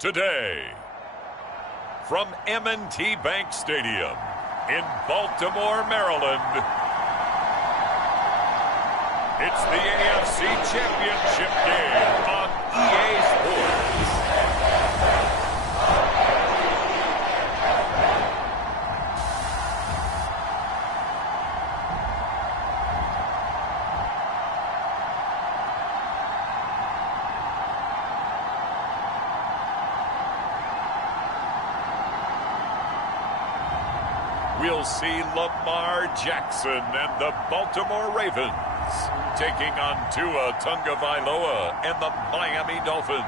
today. From M&T Bank Stadium in Baltimore, Maryland, it's the AFC Championship game on EA Sports. We'll see Lamar Jackson and the Baltimore Ravens taking on Tua Tagovailoa and the Miami Dolphins.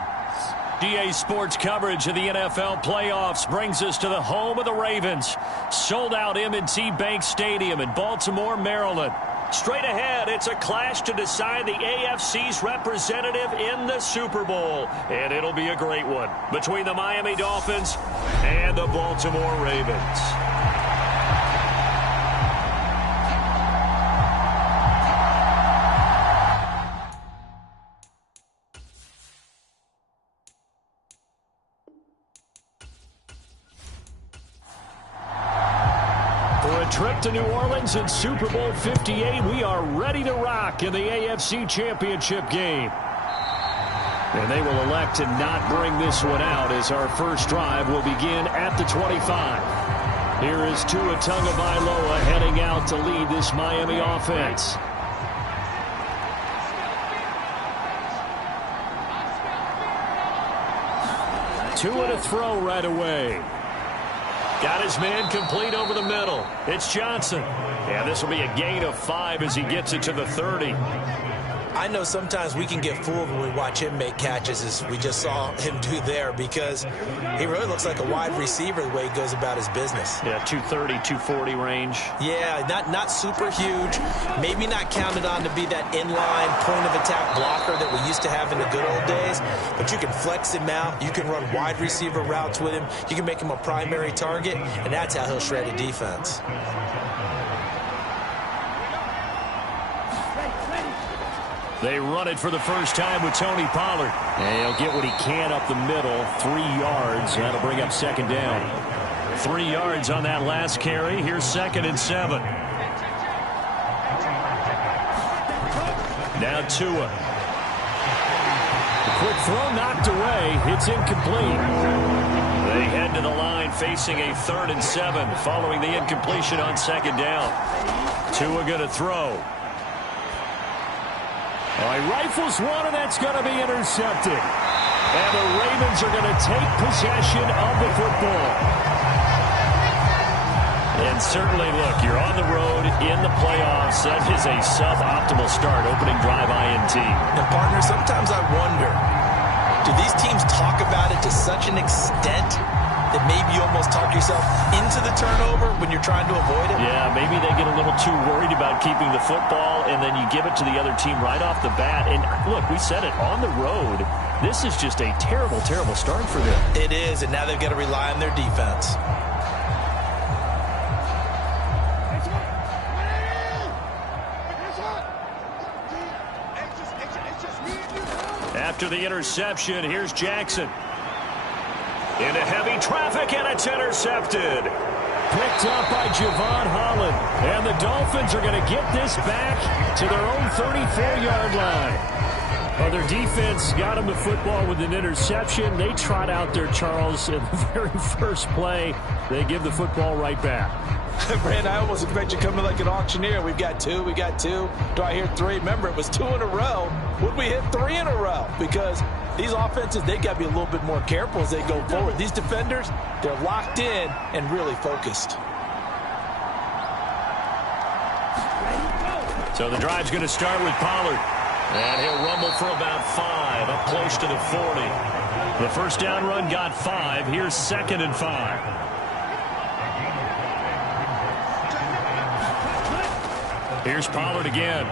EA Sports coverage of the NFL playoffs brings us to the home of the Ravens. Sold out M&T Bank Stadium in Baltimore, Maryland. Straight ahead, it's a clash to decide the AFC's representative in the Super Bowl. And it'll be a great one between the Miami Dolphins and the Baltimore Ravens. Trip to New Orleans in Super Bowl 58. We are ready to rock in the AFC Championship game. And they will elect to not bring this one out as our first drive will begin at the 25. Here is Tua Tagovailoa heading out to lead this Miami offense. Tua to throw right away. Got his man complete over the middle. It's Johnson. And this will be a gain of 5 as he gets it to the 30. I know sometimes we can get fooled when we watch him make catches, as we just saw him do there, because he really looks like a wide receiver the way he goes about his business. Yeah, 230, 240 range. Yeah, not super huge. Maybe not counted on to be that inline point-of-attack blocker that we used to have in the good old days, but you can flex him out. You can run wide receiver routes with him. You can make him a primary target, and that's how he'll shred a defense. They run it for the first time with Tony Pollard. And he'll get what he can up the middle. 3 yards. That'll bring up second down. 3 yards on that last carry. Here's 2nd and 7. Now Tua. The quick throw knocked away. It's incomplete. They head to the line facing a 3rd and 7 following the incompletion on second down. Tua going to throw. He rifles one, and that's going to be intercepted. And the Ravens are going to take possession of the football. And certainly, look, you're on the road in the playoffs. That is a suboptimal start, opening drive INT. And, partner, sometimes I wonder, do these teams talk about it to such an extent that maybe you almost talk yourself into the turnover when you're trying to avoid it? Yeah, maybe they get a little too worried about keeping the football, and then you give it to the other team right off the bat. And look, we said it, on the road, this is just a terrible, terrible start for them. It is, and now they've got to rely on their defense. After the interception, here's Jackson. Into heavy traffic, and it's intercepted. Picked up by Javon Holland. And the Dolphins are going to get this back to their own 34-yard line. Well, their defense got them the football with an interception. They trot out there, Charles, in the very first play. They give the football right back. Brand, I almost expect you to come in like an auctioneer. We've got 2, we got 2. Do I hear 3? Remember, it was 2 in a row. Would we hit 3 in a row? Because these offenses, they got to be a little bit more careful as they go forward. These defenders, they're locked in and really focused. So the drive's going to start with Pollard. And he'll rumble for about 5, up close to the 40. The first down run got 5. Here's 2nd and 5. Here's Pollard again.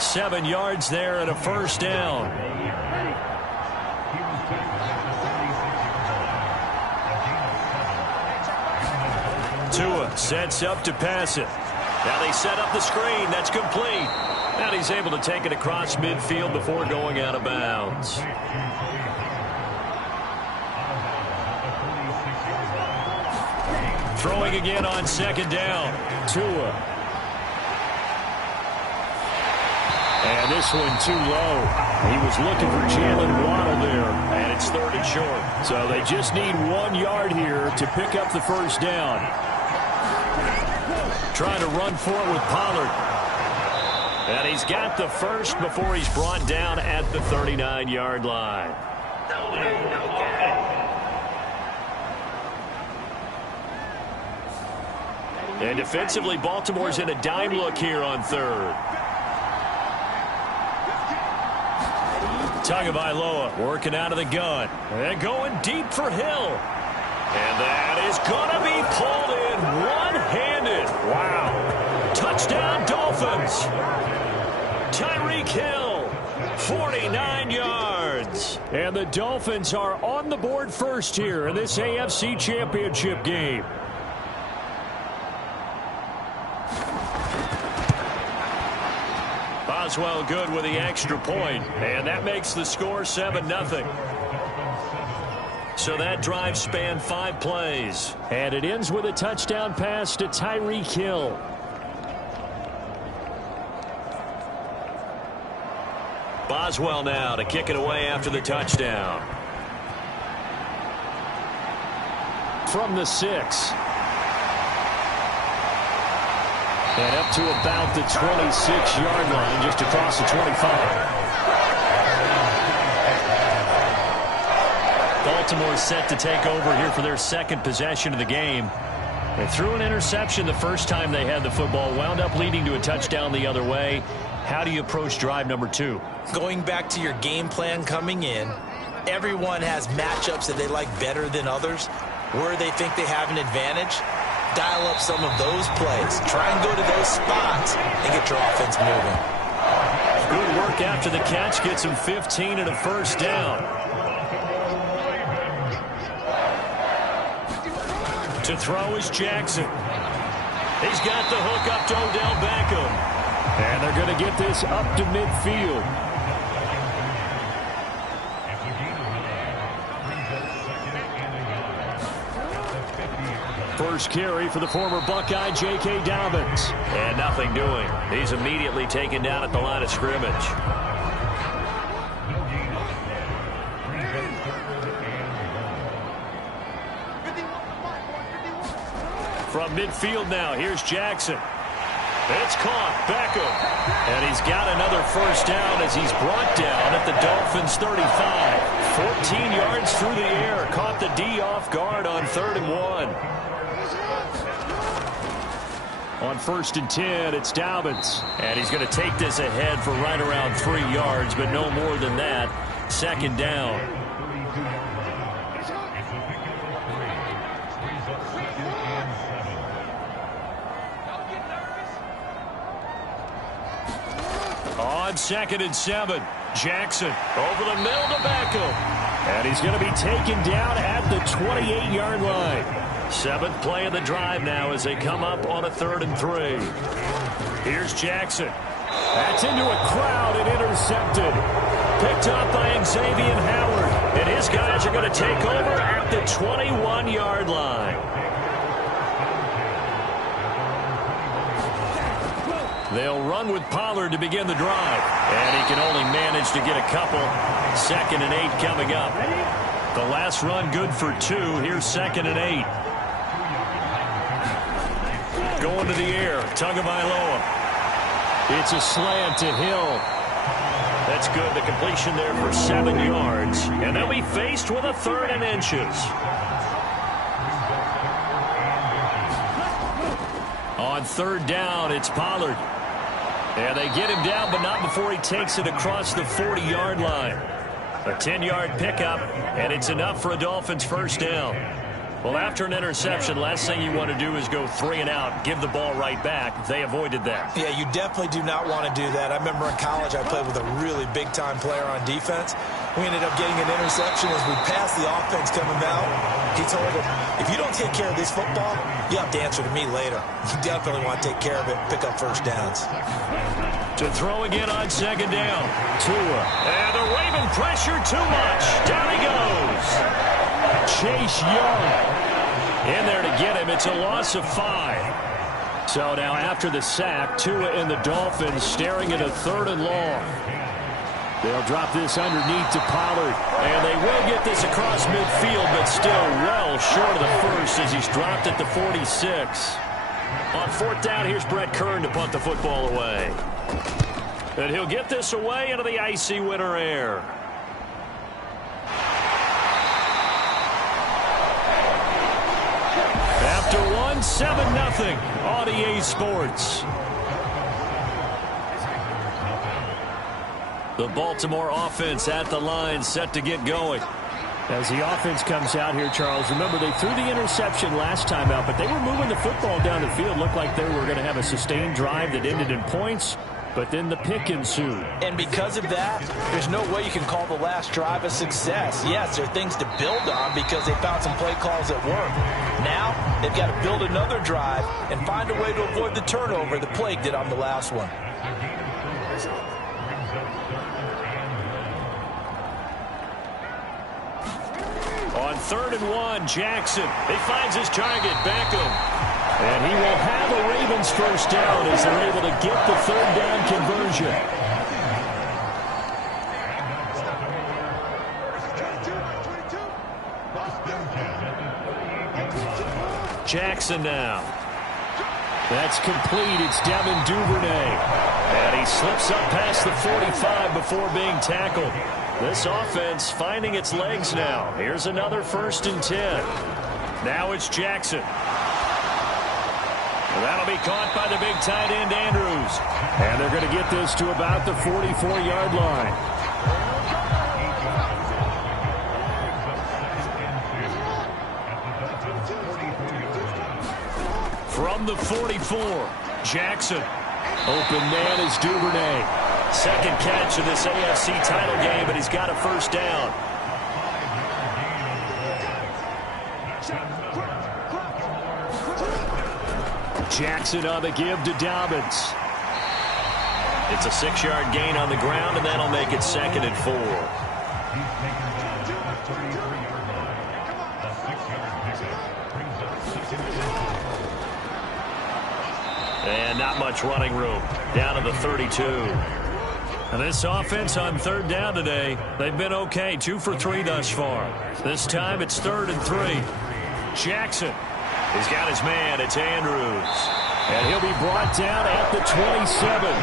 7 yards there and a first down. Tua sets up to pass it. Now they set up the screen. That's complete. And he's able to take it across midfield before going out of bounds. Throwing again on second down. Tua. And this one too low. He was looking for Jalen Waddle there, and it's 3rd and short. So they just need 1 yard here to pick up the first down. Trying to run for it with Pollard. And he's got the first before he's brought down at the 39-yard line. And defensively, Baltimore's in a dime look here on 3rd. Tagovailoa working out of the gun. And going deep for Hill. And that is going to be pulled in one-handed. Wow. Touchdown, Dolphins. Tyreek Hill, 49 yards. And the Dolphins are on the board first here in this AFC Championship game. Boswell good with the extra point, and that makes the score 7-0. So that drive spanned 5 plays, and it ends with a touchdown pass to Tyreek Hill. Boswell now to kick it away after the touchdown. From the 6. And up to about the 26-yard line, just across the 25. Baltimore set to take over here for their second possession of the game. They threw an interception the first time they had the football, wound up leading to a touchdown the other way. How do you approach drive number 2? Going back to your game plan coming in, everyone has matchups that they like better than others, where they think they have an advantage. Dial up some of those plays. Try and go to those spots and get your offense moving. Good work after the catch. Gets him 15 and a first down. To throw is Jackson. He's got the hook up to Odell Beckham. And they're going to get this up to midfield. First carry for the former Buckeye, J.K. Dobbins. And nothing doing. He's immediately taken down at the line of scrimmage. From midfield now, here's Jackson. It's caught. Beckham. And he's got another first down as he's brought down at the Dolphins' 35. 14 yards through the air. Caught the D off guard on 3rd and 1. On 1st and 10, it's Dobbins. And he's going to take this ahead for right around 3 yards, but no more than that. 2nd down. On 2nd and 7, Jackson over the middle to Beckham. And he's going to be taken down at the 28-yard line. 7th play of the drive now as they come up on a 3rd and 3. Here's Jackson. That's into a crowd and intercepted. Picked up by Xavier Howard. And his guys are going to take over at the 21-yard line. They'll run with Pollard to begin the drive. And he can only manage to get a couple. 2nd and 8 coming up. The last run good for 2. Here's 2nd and 8. Going to the air. Tagovailoa. It's a slant to Hill. That's good. The completion there for 7 yards. And they'll be faced with a 3rd and inches. On 3rd down, it's Pollard. And they get him down, but not before he takes it across the 40-yard line. A 10-yard pickup, and it's enough for a Dolphins first down. Well, after an interception, last thing you want to do is go 3 and out, give the ball right back. They avoided that. Yeah, you definitely do not want to do that. I remember in college I played with a really big-time player on defense. We ended up getting an interception as we passed the offense coming out. He told him, if you don't take care of this football, you have to answer to me later. You definitely want to take care of it, pick up first downs. To throw again on second down. Tua. And the Raven pressure too much. Down he goes. Chase Young in there to get him. It's a loss of 5. So now after the sack, Tua and the Dolphins staring at a 3rd and long. They'll drop this underneath to Pollard. And they will get this across midfield, but still well short of the first as he's dropped at the 46. On 4th down, here's Brett Kern to punt the football away. And he'll get this away into the icy winter air. After one, 7-0 on EA Sports. The Baltimore offense at the line, set to get going. As the offense comes out here, Charles, remember they threw the interception last time out, but they were moving the football down the field. Looked like they were going to have a sustained drive that ended in points, but then the pick ensued. And because of that, there's no way you can call the last drive a success. Yes, there are things to build on because they found some play calls that work. Now, they've got to build another drive and find a way to avoid the turnover the Plague did on the last one. On 3rd and 1, Jackson. He finds his target, Beckham. And he will have a Ravens first down as they're able to get the 3rd down conversion. Jackson now. That's complete. It's Devin Duvernay. And he slips up past the 45 before being tackled. This offense finding its legs now. Here's another 1st and 10. Now it's Jackson. And that'll be caught by the big tight end, Andrews. And they're going to get this to about the 44-yard line. From the 44, Jackson. Open man is Duvernay. Second catch of this AFC title game, but he's got a first down. Jackson on the give to Dobbins. It's a 6-yard gain on the ground, and that'll make it 2nd and 4. And not much running room. Down to the 32. And this offense on 3rd down today, they've been okay. 2 for 3 thus far. This time it's 3rd and 3. Jackson. He's got his man. It's Andrews. And he'll be brought down at the 27.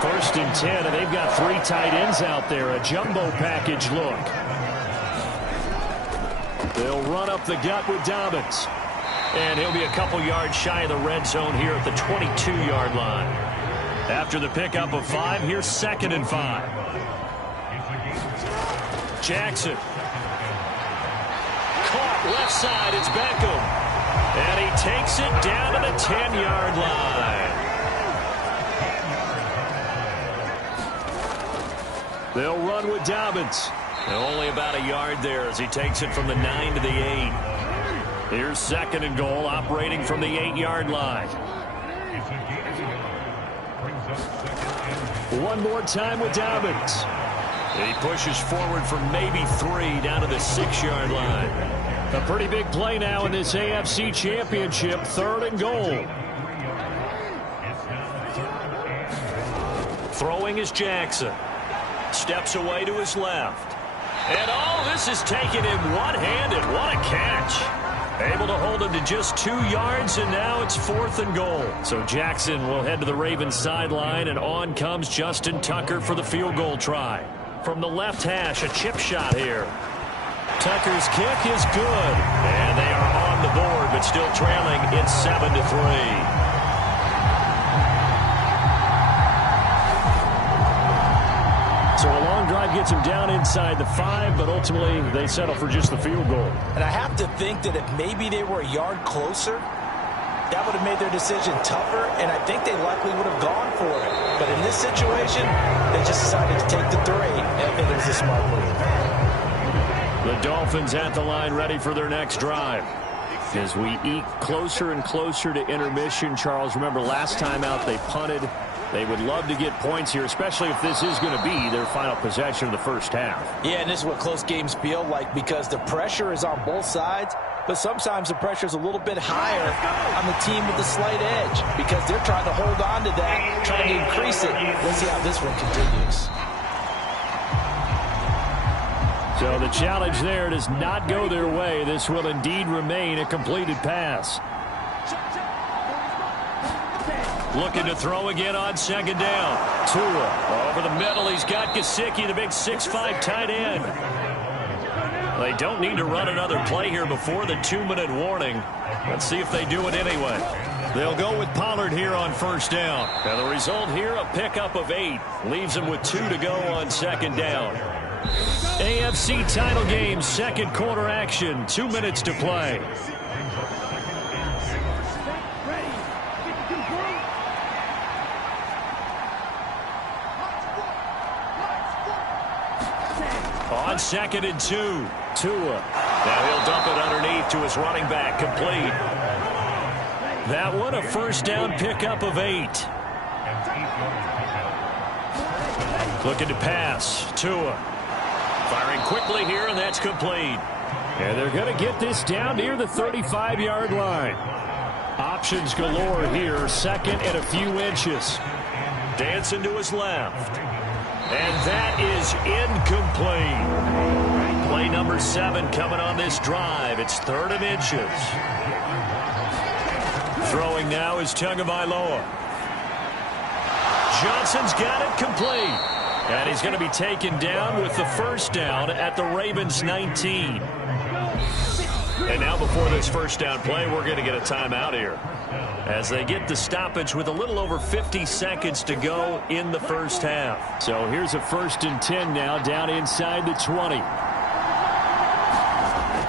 1st and 10, and they've got 3 tight ends out there. A jumbo package look. They'll run up the gut with Dobbins. And he'll be a couple yards shy of the red zone here at the 22-yard line. After the pickup of 5, here's 2nd and 5. Jackson. Caught left side, it's Beckham. And he takes it down to the 10-yard line. They'll run with Dobbins. And only about a yard there as he takes it from the 9 to the 8. Here's 2nd and goal, operating from the 8-yard line. One more time with Dobbins. He pushes forward for maybe 3 down to the 6-yard line. A pretty big play now in this AFC Championship, 3rd and goal. Throwing is Jackson. Steps away to his left. And this is taken in one-handed. What a catch. Able to hold him to just 2 yards, and now it's 4th and goal. So Jackson will head to the Ravens sideline, and on comes Justin Tucker for the field goal try. From the left hash, a chip shot here. Tucker's kick is good, and they are on the board, but still trailing. It's 7-3. So a long drive gets him down inside the 5, but ultimately they settle for just the field goal. And I have to think that if maybe they were a yard closer, that would have made their decision tougher, and I think they likely would have gone for it. But in this situation, they just decided to take the 3, and I think it was a smart move. The Dolphins at the line ready for their next drive. As we eke closer and closer to intermission, Charles, remember last time out they punted. They would love to get points here, especially if this is going to be their final possession of the first half. Yeah, and this is what close games feel like because the pressure is on both sides, but sometimes the pressure is a little bit higher on the team with the slight edge because they're trying to hold on to that, trying to increase it. Let's see how this one continues. So the challenge there does not go their way. This will indeed remain a completed pass. Looking to throw again on second down. Tua over the middle. He's got Gesicki, the big 6'5" tight end. They don't need to run another play here before the 2-minute warning. Let's see if they do it anyway. They'll go with Pollard here on first down. And the result here, a pickup of 8. Leaves them with 2 to go on second down. AFC title game, second quarter action. 2 minutes to play. On 2nd and 2, Tua. Now he'll dump it underneath to his running back, complete. That one a first down pickup of 8. Looking to pass, Tua. Firing quickly here, and that's complete. And they're going to get this down near the 35-yard line. Options galore here, second and a few inches. Dancing to his left. And that is incomplete. Play number 7 coming on this drive. It's 3rd and inches. Throwing now is Tagovailoa. Johnson's got it complete. And he's going to be taken down with the first down at the Ravens 19. And now before this first down play, we're going to get a timeout here. As they get the stoppage with a little over 50 seconds to go in the first half. So here's a 1st and 10 now down inside the 20.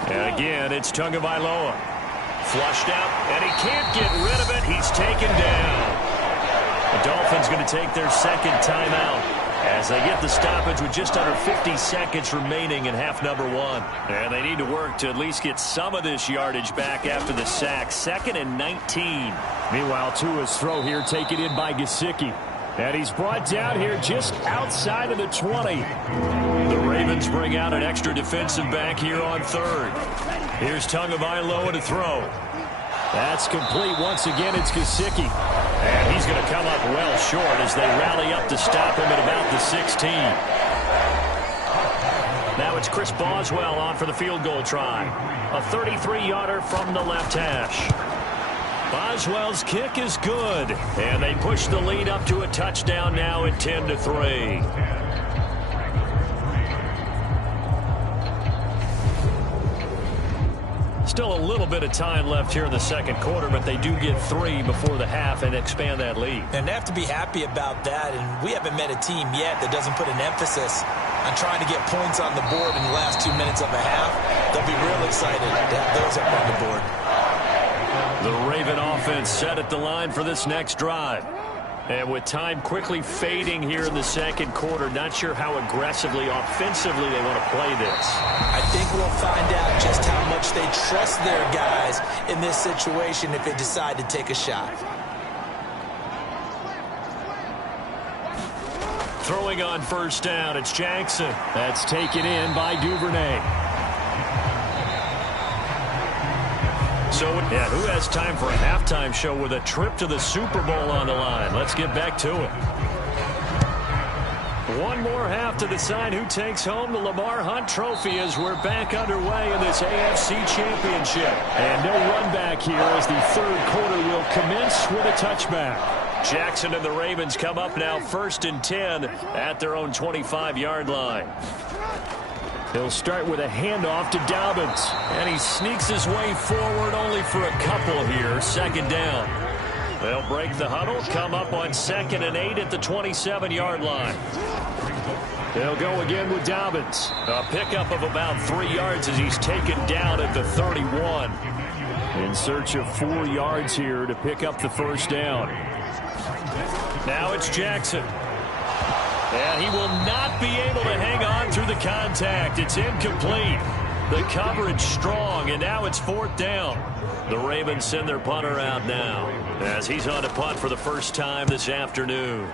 And again, it's Tagovailoa. Flushed out, and he can't get rid of it. He's taken down. The Dolphins going to take their second timeout as they get the stoppage with just under 50 seconds remaining in half number 1. And they need to work to at least get some of this yardage back after the sack. 2nd and 19. Meanwhile, Tua's throw here taken in by Gesicki. And he's brought down here just outside of the 20. The Ravens bring out an extra defensive back here on 3rd. Here's Tagovailoa to throw. That's complete. Once again, it's Gesicki. And he's going to come up well short as they rally up to stop him at about the 16. Now it's Chris Boswell on for the field goal try. A 33-yarder from the left hash. Boswell's kick is good. And they push the lead up to a touchdown now at 10-3. Still a little bit of time left here in the second quarter, but they do get 3 before the half and expand that lead. And they have to be happy about that, and we haven't met a team yet that doesn't put an emphasis on trying to get points on the board in the last 2 minutes of a half. They'll be real excited to have those up on the board. The Raven offense set at the line for this next drive. And with time quickly fading here in the second quarter, not sure how aggressively, offensively they want to play this. I think we'll find out just how much they trust their guys in this situation if they decide to take a shot. Throwing on first down, it's Jackson. That's taken in by Duvernay. So, yeah, who has time for a halftime show with a trip to the Super Bowl on the line? Let's get back to it. One more half to decide who takes home the Lamar Hunt Trophy as we're back underway in this AFC Championship. And no run back here as the third quarter will commence with a touchback. Jackson and the Ravens come up now 1st and 10 at their own 25-yard line. He'll start with a handoff to Dobbins. And he sneaks his way forward only for a couple here. 2nd down. They'll break the huddle, come up on 2nd and 8 at the 27-yard line. They'll go again with Dobbins. A pickup of about 3 yards as he's taken down at the 31. In search of 4 yards here to pick up the first down. Now it's Jackson. And he will not be able to hang on through the contact. It's incomplete. The coverage strong, and now it's 4th down. The Ravens send their punter out now as he's on to punt for the first time this afternoon.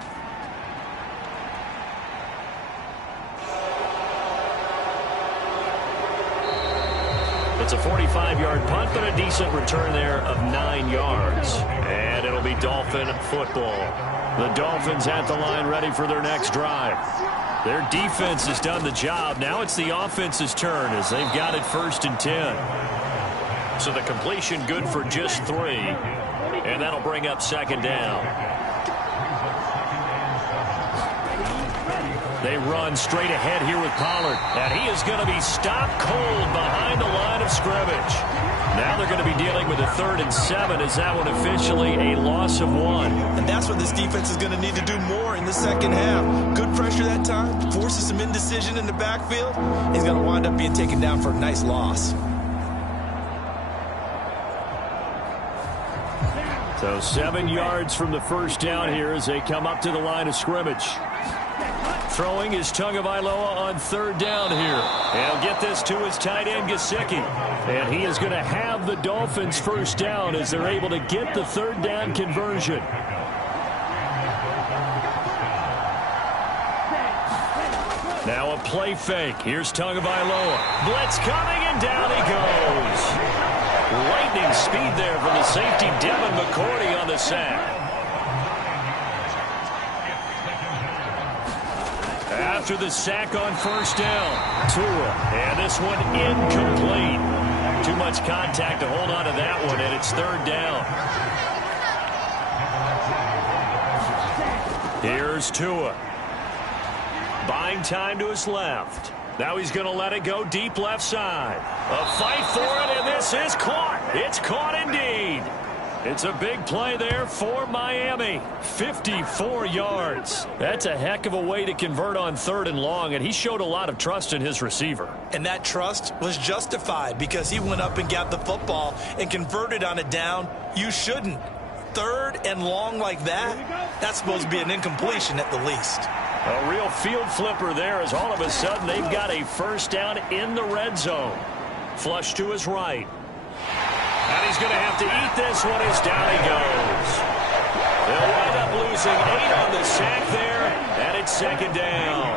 It's a 45-yard punt, but a decent return there of 9 yards. And it'll be Dolphin football. The Dolphins at the line ready for their next drive. Their defense has done the job. Now it's the offense's turn as they've got it 1st and 10. So the completion good for just 3. And that'll bring up 2nd down. They run straight ahead here with Pollard. And he is going to be stopped cold behind the line of scrimmage. Now they're going to be dealing with a 3rd and 7 as that one officially a loss of 1. And that's what this defense is going to need to do more in the second half. Good pressure that time. Forces some indecision in the backfield. He's going to wind up being taken down for a nice loss. So 7 yards from the first down here as they come up to the line of scrimmage. Throwing is Tagovailoa on 3rd down here. And he'll get this to his tight end, Gesicki. And he is going to have the Dolphins first down as they're able to get the 3rd down conversion. Now a play fake. Here's Tagovailoa. Blitz coming, and down he goes. Lightning speed there from the safety, Devin McCourty, on the sack. After the sack on 1st down, Tua. And this one incomplete. Too much contact to hold on to that one, and it's 3rd down. Here's Tua. Buying time to his left. Now he's going to let it go deep left side. A fight for it, and this is caught. It's caught indeed. It's a big play there for Miami. 54 yards. That's a heck of a way to convert on 3rd and long, and he showed a lot of trust in his receiver. And that trust was justified because he went up and got the football and converted on a down. You shouldn't. 3rd and long like that, that's supposed to be an incompletion at the least. A real field flipper there as all of a sudden they've got a first down in the red zone. Flush to his right. And he's going to have to eat this one as down he goes. They'll wind up losing 8 on the sack there, and it's 2nd down.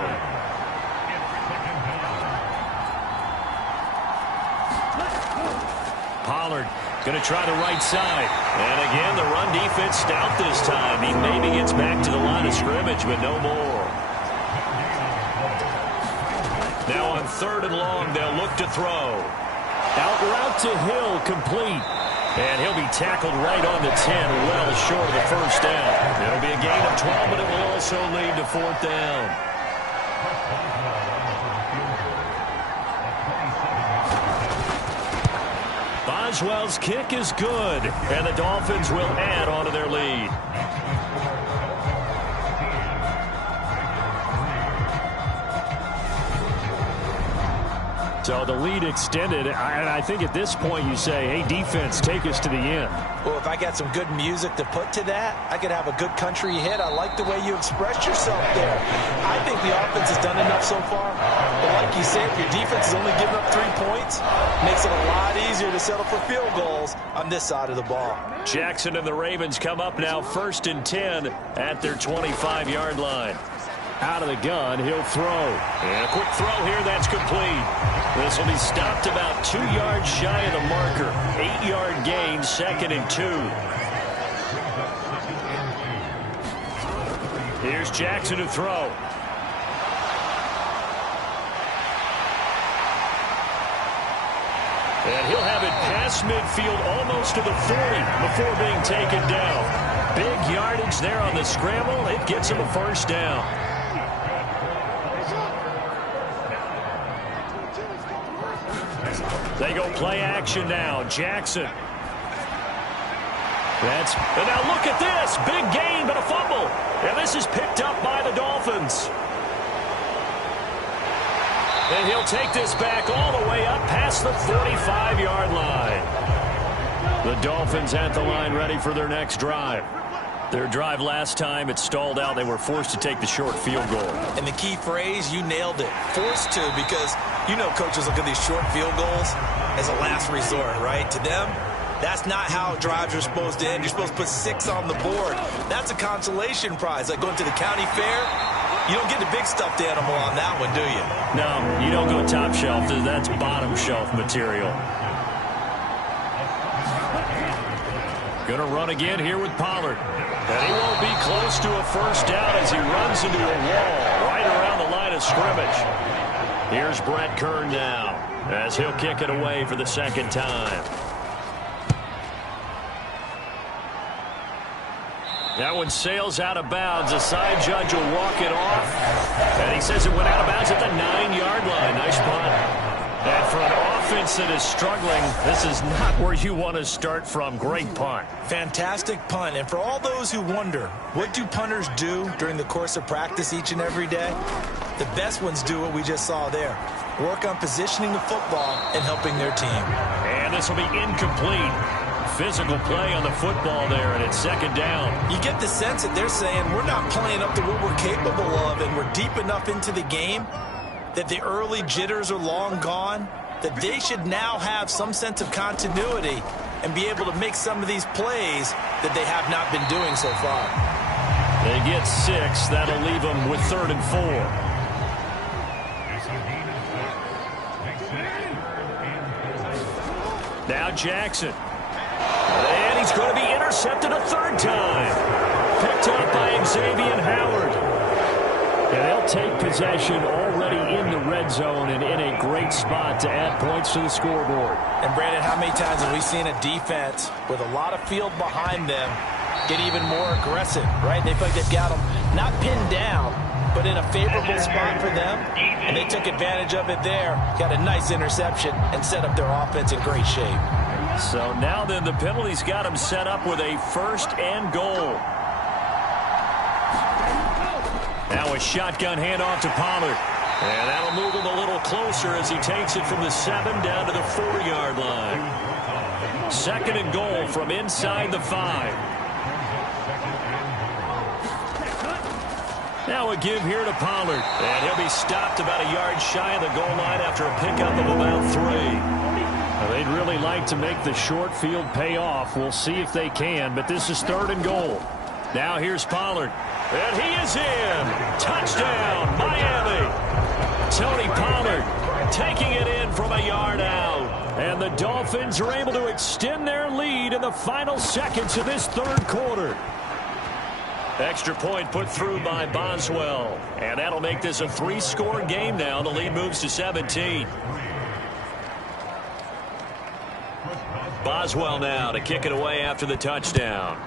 Pollard going to try the right side. And again, the run defense stout this time. He maybe gets back to the line of scrimmage, but no more. Now on 3rd and long, they'll look to throw. Out route to Hill, complete. And he'll be tackled right on the 10, well short of the first down. It'll be a gain of 12, but it will also lead to 4th down. Boswell's kick is good, and the Dolphins will add on to their lead. So the lead extended, and I think at this point you say, hey, defense, take us to the end. Well, if I got some good music to put to that, I could have a good country hit. I like the way you expressed yourself there. I think the offense has done enough so far. But like you said, if your defense is only giving up 3 points, it makes it a lot easier to settle for field goals on this side of the ball. Jackson and the Ravens come up now 1st and 10 at their 25-yard line. Out of the gun, he'll throw. And a quick throw here, that's complete. This will be stopped about 2 yards shy of the marker. 8-yard gain, 2nd and 2. Here's Jackson to throw. And he'll have it past midfield almost to the 40 before being taken down. Big yardage there on the scramble. It gets him a first down. They go play action now. Jackson. And now look at this. Big gain, but a fumble. And this is picked up by the Dolphins. And he'll take this back all the way up past the 45-yard line. The Dolphins at the line ready for their next drive. Their drive last time, it stalled out. They were forced to take the short field goal. And the key phrase, you nailed it. Forced to, because you know coaches look at these short field goals as a last resort, right? To them, that's not how drives are supposed to end. You're supposed to put 6 on the board. That's a consolation prize. Like going to the county fair, you don't get the big stuffed animal on that one, do you? No, you don't go top shelf. That's bottom shelf material. Going to run again here with Pollard. And he won't be close to a first down as he runs into a wall right around the line of scrimmage. Here's Brett Kern now as he'll kick it away for the second time. That one sails out of bounds. The side judge will walk it off. And he says it went out of bounds at the 9-yard line. Nice punt. And for an offense that is struggling, this is not where you want to start from. Great punt. Fantastic punt. And for all those who wonder, what do punters do during the course of practice each and every day? The best ones do what we just saw there. Work on positioning the football and helping their team. And this will be incomplete. Physical play on the football there, and it's second down. You get the sense that they're saying we're not playing up to what we're capable of, and we're deep enough into the game that the early jitters are long gone, that they should now have some sense of continuity and be able to make some of these plays that they have not been doing so far. They get 6. That'll leave them with 3rd and 4. Now Jackson. And he's going to be intercepted a 3rd time. Picked up by Xavier Howard. And they'll take possession already in the red zone and in a great spot to add points to the scoreboard. And Brandon, how many times have we seen a defense with a lot of field behind them get even more aggressive, right? They feel like they've got them not pinned down, but in a favorable spot for them. And they took advantage of it there, got a nice interception, and set up their offense in great shape. So now then the penalty's got him set up with a 1st and goal. Now a shotgun handoff to Pollard. And that'll move him a little closer as he takes it from the 7 down to the 4-yard line. 2nd and goal from inside the 5. Now a give here to Pollard. And he'll be stopped about a yard shy of the goal line after a pickup of about 3. Well, they'd really like to make the short field pay off. We'll see if they can, but this is 3rd and goal. Now here's Pollard. And he is in. Touchdown, Miami. Tony Pollard taking it in from a yard out. And the Dolphins are able to extend their lead in the final seconds of this 3rd quarter. Extra point put through by Boswell. And that'll make this a 3-score game now. The lead moves to 17. Boswell now to kick it away after the touchdown.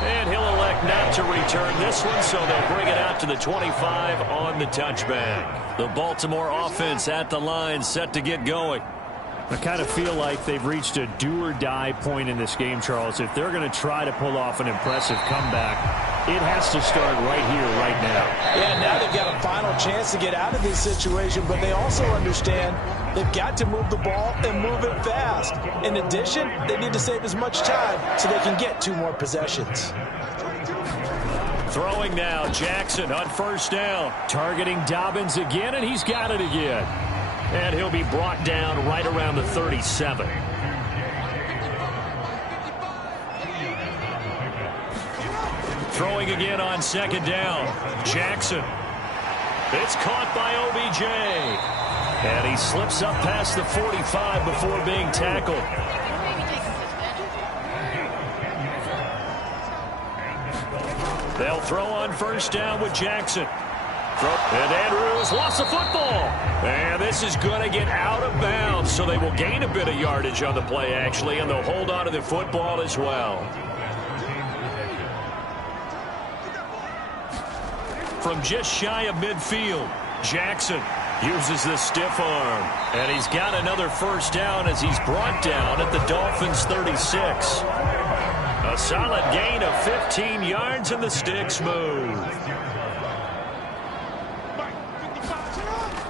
And he'll elect not to return this one, so they'll bring it out to the 25 on the touchback. The Baltimore offense at the line, set to get going. I kind of feel like they've reached a do-or-die point in this game, Charles. If they're going to try to pull off an impressive comeback, it has to start right here, right now. Yeah, now they've got a final chance to get out of this situation, but they also understand they've got to move the ball and move it fast. In addition, they need to save as much time so they can get 2 more possessions. Throwing now, Jackson on 1st down. Targeting Dobbins again, and he's got it again. And he'll be brought down right around the 37. Throwing again on 2nd down. Jackson. It's caught by OBJ. And he slips up past the 45 before being tackled. They'll throw on 1st down with Jackson. And Andrews lost the football. And this is going to get out of bounds, so they will gain a bit of yardage on the play, actually, and they'll hold on to the football as well. From just shy of midfield, Jackson uses the stiff arm. And he's got another 1st down as he's brought down at the Dolphins' 36. A solid gain of 15 yards, and the sticks move.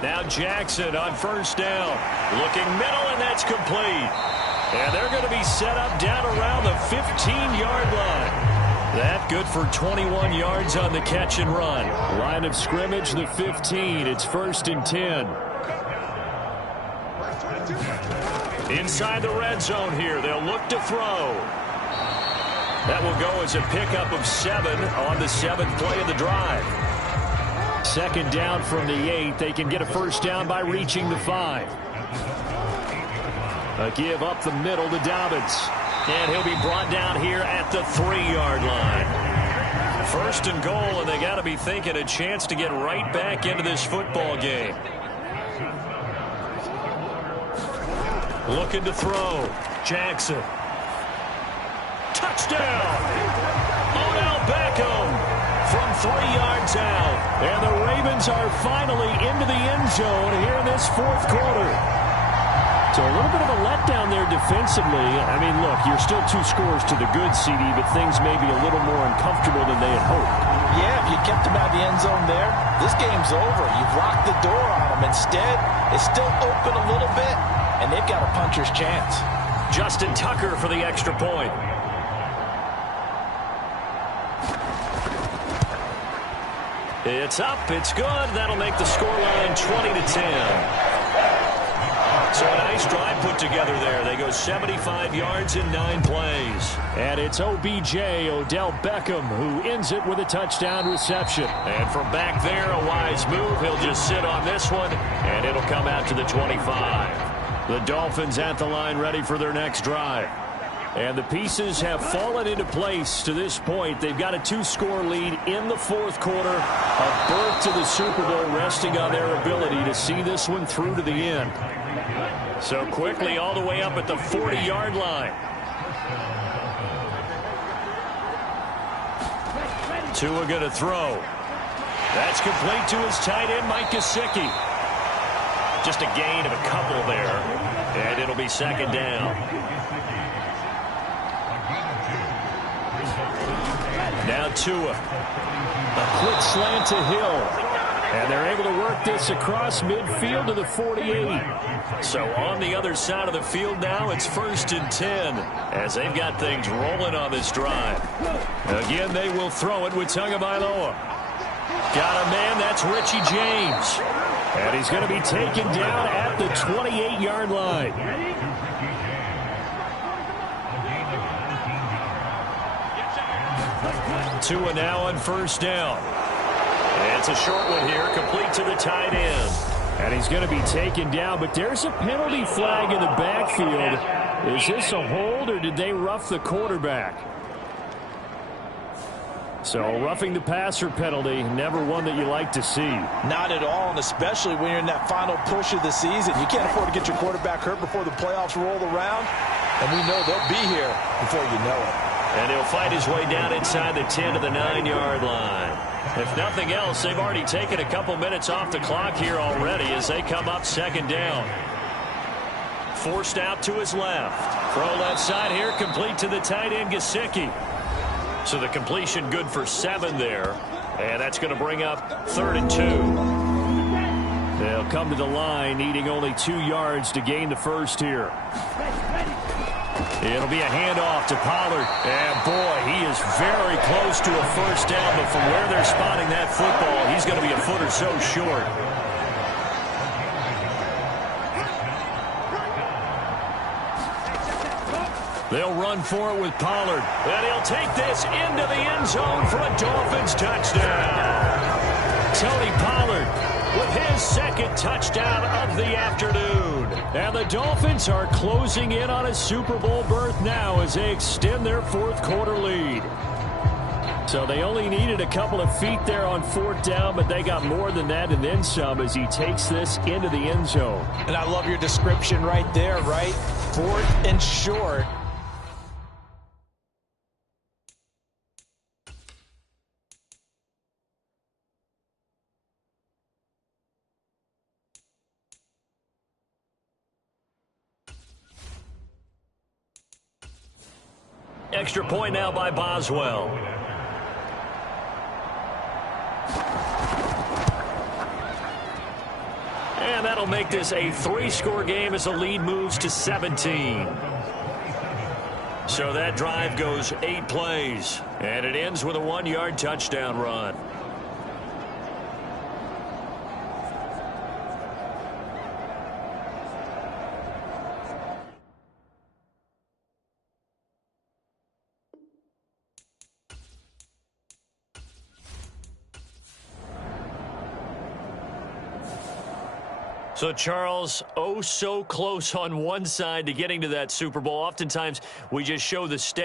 Now Jackson on first down. Looking middle, and that's complete. And they're going to be set up down around the 15-yard line. That good for 21 yards on the catch and run. Line of scrimmage, the 15. It's 1st and 10. Inside the red zone here, they'll look to throw. That will go as a pickup of 7 on the 7th play of the drive. 2nd down from the 8. They can get a first down by reaching the 5. A give up the middle to Dobbins. And he'll be brought down here at the 3-yard line. 1st and goal, and they got to be thinking a chance to get right back into this football game. Looking to throw. Jackson. Touchdown! Odell Beckham from 3 yards out. And the Ravens are finally into the end zone here in this 4th quarter. So a little bit of a letdown there defensively. I mean, look, you're still 2 scores to the good, CD, but things may be a little more uncomfortable than they had hoped. Yeah, if you kept them out of the end zone there, this game's over. You've locked the door on them. Instead, it's still open a little bit, and they've got a puncher's chance. Justin Tucker for the extra point. It's up. It's good. That'll make the scoreline 20-10. So a nice drive put together there. They go 75 yards in 9 plays. And it's OBJ, Odell Beckham, who ends it with a touchdown reception. And from back there, a wise move. He'll just sit on this one, and it'll come out to the 25. The Dolphins at the line ready for their next drive. And the pieces have fallen into place to this point. They've got a 2-score lead in the 4th quarter. A berth to the Super Bowl resting on their ability to see this one through to the end. So quickly all the way up at the 40-yard line. Tua going to throw. That's complete to his tight end, Mike Gesicki. Just a gain of a couple there. And it'll be 2nd down. Now Tua. A quick slant to Hill. And they're able to work this across midfield to the 48. So on the other side of the field now, it's 1st and 10 as they've got things rolling on this drive. Again, they will throw it with Tagovailoa. Got a man, that's Richie James. And he's going to be taken down at the 28-yard line. Tua now on first down. And it's a short one here, complete to the tight end. And he's going to be taken down, but there's a penalty flag in the backfield. Is this a hold, or did they rough the quarterback? So roughing the passer penalty, never one that you like to see. Not at all, and especially when you're in that final push of the season. You can't afford to get your quarterback hurt before the playoffs roll around, and we know they'll be here before you know it. And he'll fight his way down inside the 10 to the 9-yard line. If nothing else, they've already taken a couple minutes off the clock here already as they come up 2nd down. Forced out to his left. Throw left side here, complete to the tight end, Gesicki. So the completion good for 7 there. And that's going to bring up 3rd and 2. They'll come to the line, needing only 2 yards to gain the first here. It'll be a handoff to Pollard. And, boy, he is very close to a first down. But from where they're spotting that football, he's going to be a foot or so short. They'll run for it with Pollard. And he'll take this into the end zone for a Dolphins touchdown. Tony Pollard with his 2nd touchdown of the afternoon. And the Dolphins are closing in on a Super Bowl berth now as they extend their 4th quarter lead. So they only needed a couple of feet there on 4th down, but they got more than that and then some as he takes this into the end zone. And I love your description right there, right? 4th and short. Extra point now by Boswell. And that'll make this a 3-score game as the lead moves to 17. So that drive goes 8 plays, and it ends with a 1-yard touchdown run. So, Charles, oh so close on one side to getting to that Super Bowl. Oftentimes, we just show the state.